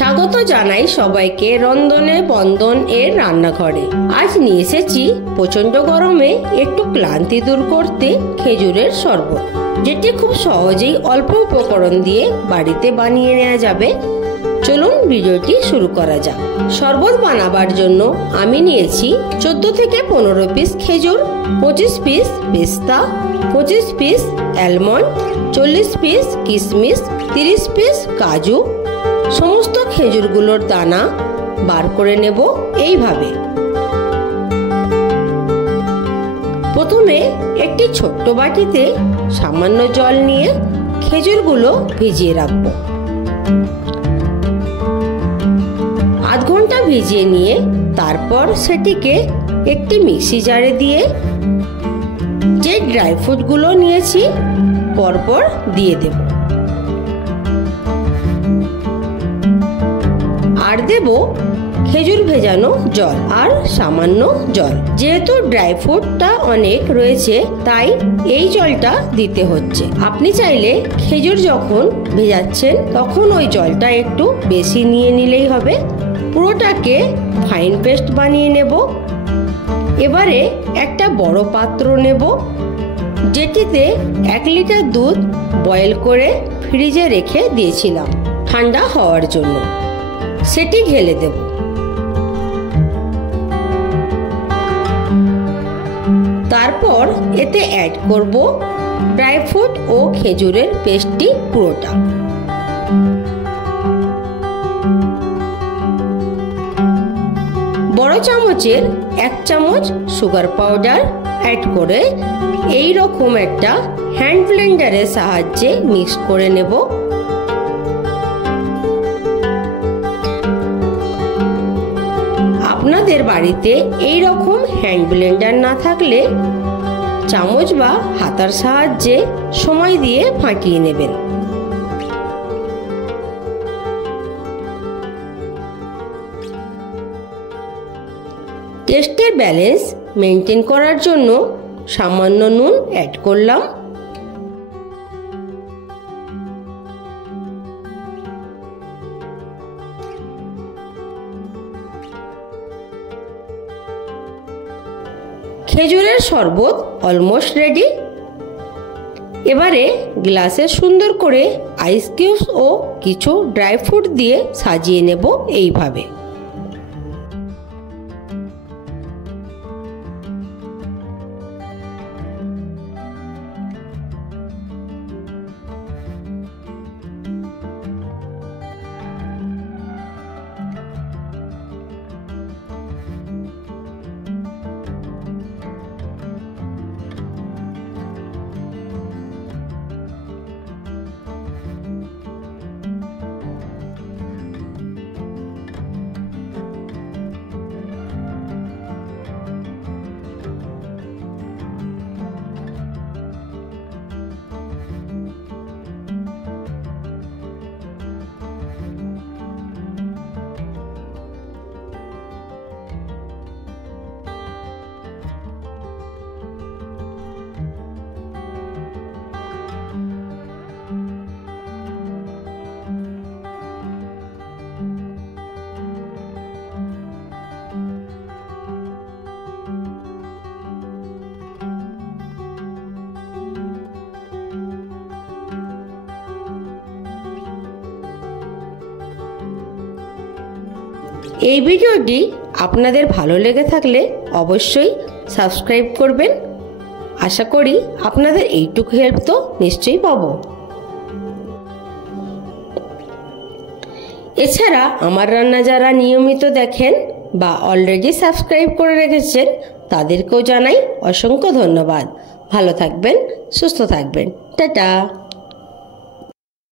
স্বাগত জানাই সবাইকে রন্ধনে বন্ধন এর রান্নাঘরে। আজ নিয়ে এসেছি প্রচন্ড গরমে একটু ক্লান্তি দূর করতে খেজুরের শরবত, যেটি খুব সহজেই অল্প উপকরণ দিয়ে বাড়িতে বানিয়ে নেওয়া যাবে। চলুন ভিডিওটি শুরু করা যাক। শরবত বানাবার জন্য আমি নিয়েছি 14 থেকে 15 পিস খেজুর, 25 পিস পেস্তা, 25 পিস অ্যালমন্ড, 40 পিস কিশমিশ, 30 পিস কাজু। সমস্ত খেজুরগুলোর দানা বার করে নেব এইভাবে। প্রথমে একটি ছোট্ট বাটিতে সামান্য জল নিয়ে খেজুরগুলো ভিজিয়ে রাখব। আধ ঘন্টা ভিজিয়ে নিয়ে তারপর সেটিকে একটি মিক্সি জারে দিয়ে যে ড্রাই ফ্রুটগুলো নিয়েছি পরপর দিয়ে দেব। আর দেব খেজুর ভেজানো জল আর সামান্য জল। যেহেতু ড্রাই ফ্রুটটা অনেক রয়েছে তাই এই জলটা দিতে হচ্ছে। আপনি চাইলে খেজুর যখন ভেজাচ্ছেন তখন ওই জলটা একটু বেশি নিয়ে নিলেই হবে। পুরোটাকে ফাইন পেস্ট বানিয়ে নেব। এবারে একটা বড় পাত্র নেব, যেটিতে 1 লিটার দুধ বয়েল করে ফ্রিজে রেখে দিয়েছিলাম ঠান্ডা হওয়ার জন্য। সেটি ঢেলে দেব। তারপর এতে অ্যাড করব ড্রাই ফ্রুট ও খেজুরের পেস্টটি পুরোটা। বড় চামচের 1 চামচ সুগার পাউডার অ্যাড করে এই রকম একটা হ্যান্ড ব্লেন্ডারের সাহায্যে মিক্স করে নেব। আপনাদের বাড়িতে এই রকম হ্যান্ড ব্লেন্ডার না থাকলে চামচ বা হাতার সাহায্যে সময় দিয়ে ফাটিয়ে নেবেন। টেস্টের ব্যালেন্স মেনটেন করার জন্য সামান্য নুন অ্যাড করলাম। খেজুরের শরবত অলমোস্ট রেডি। এবারে গ্লাসে সুন্দর করে আইস কিউবস ও কিছু ড্রাই ফ্রুট দিয়ে সাজিয়ে নেব এইভাবে। এই ভিডিওটি আপনাদের ভালো লেগে থাকলে অবশ্যই সাবস্ক্রাইব করবেন। আশা করি আপনাদের এইটুকু হেল্প তো নিশ্চয়ই পাবো। এছাড়া আমার রান্না যারা নিয়মিত দেখেন বা অলরেডি সাবস্ক্রাইব করে রেখেছেন তাদেরকেও জানাই অসংখ্য ধন্যবাদ। ভালো থাকবেন, সুস্থ থাকবেন। টাটা।